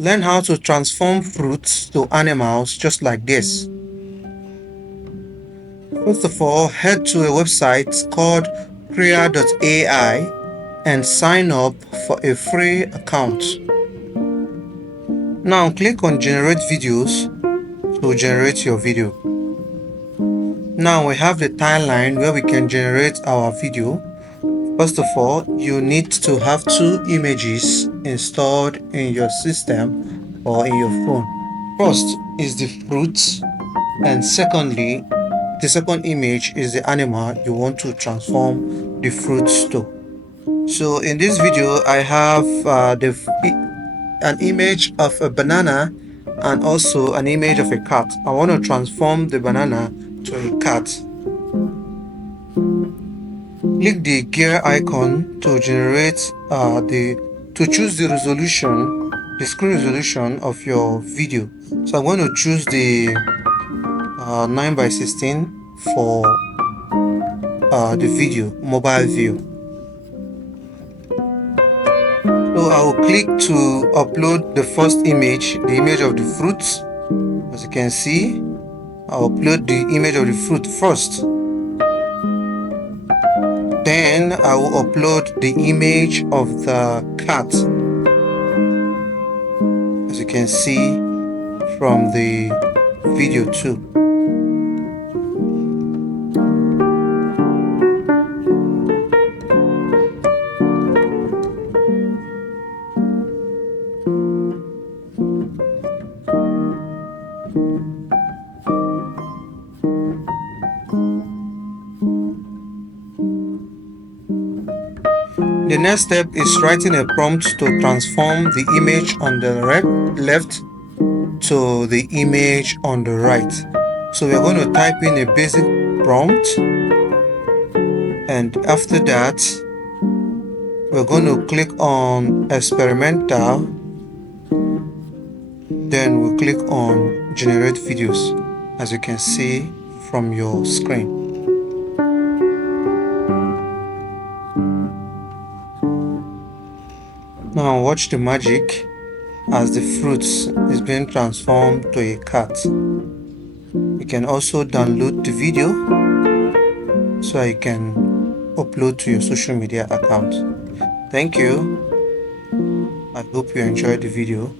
Learn how to transform fruits to animals just like this. First of all, head to a website called Krea.ai and sign up for a free account. Now click on generate videos to generate your video. Now we have the timeline where we can generate our video. First of all, you need to have two images installed in your system or in your phone. First is the fruit, and secondly, the second image is the animal you want to transform the fruits to. So in this video, I have an image of a banana and also an image of a cat. I want to transform the banana to a cat. Click the gear icon to generate to choose the resolution, the screen resolution of your video. So I'm going to choose the 9:16 for the video, mobile view. So I will click to upload the first image, the image of the fruits. As you can see, I'll upload the image of the fruit first. Then I will upload the image of the cat. As you can see from the video too. The next step is writing a prompt to transform the image on the left to the image on the right. So we're going to type in a basic prompt, and after that we're going to click on experimental, then we'll click on generate videos, as you can see from your screen. Now watch the magic as the fruits is being transformed to a cat. You can also download the video so you can upload to your social media account. Thank you. I hope you enjoyed the video.